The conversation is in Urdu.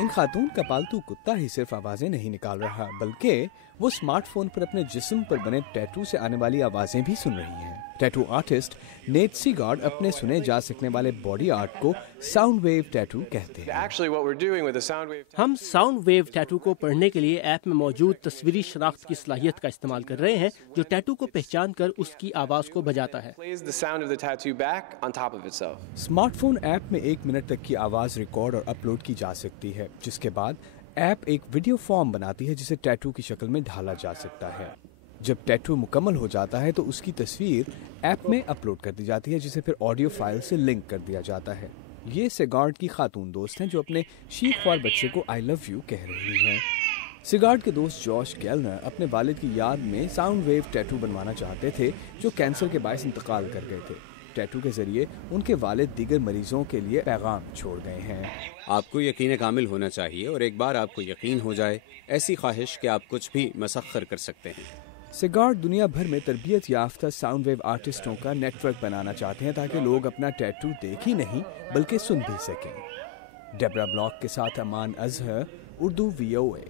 ان خاتون کا پالتو کتا ہی صرف آوازیں نہیں نکال رہا بلکہ وہ اسمارٹ فون پر اپنے جسم پر بنے ٹیٹو سے آنے والی آوازیں بھی سن رہی ہیں۔ ٹیٹو آرٹسٹ نیٹ سیگارڈ اپنے سنے جا سکنے والے باڈی آرٹ کو ساؤنڈ ویو ٹیٹو کہتے ہیں۔ ہم ساؤنڈ ویو ٹیٹو کو پڑھنے کے لیے ایپ میں موجود تصویری شناخت کی صلاحیت کا استعمال کر رہے ہیں جو ٹیٹو کو پہچان کر اس کی آواز کو بجاتا ہے۔ اسمارٹ فون ایپ میں 1 منٹ تک کی آواز ریکارڈ اور اپلوڈ کی جا سکتی ہے، جس کے بعد ایپ ایک ویڈیو فارم بناتی ہے جسے ٹیٹو کی شکل میں ڈھالا جا سکتا ہے۔ جب ٹیٹو مکمل ہو جاتا ہے تو اس کی تصویر ایپ میں اپلوڈ کر دی جاتی ہے جسے پھر آڈیو فائل سے لنک کر دیا جاتا ہے۔ یہ سیگارڈ کی خاتون دوست ہیں جو اپنے شیخ خوار بچے کو آئی لو یو کہہ رہی ہیں۔ سیگارڈ کے دوست جوش گیلنر اپنے والد کی یاد میں ساؤنڈ ویو ٹیٹو بنوانا چاہتے تھے جو کینسر کے باعث انتقال کر گئے تھے۔ ٹیٹو کے ذریعے ان کے والد دیگر مریضوں کے لیے پیغام چھوڑ گئے ہیں۔ آپ کو یقین کامل ہونا چاہیے اور ایک بار آپ کو یقین ہو جائے ایسی خواہش کہ آپ کچھ بھی مسخر کر سکتے ہیں۔ سیگارڈ دنیا بھر میں تربیت یافتہ ساؤنڈ ویو آرٹسٹوں کا نیٹ ورک بنانا چاہتے ہیں تاکہ لوگ اپنا ٹیٹو دیکھ ہی نہیں بلکہ سن بھی سکیں۔ ڈیبرا بلاک کے ساتھ امان اظہر، اردو VOA۔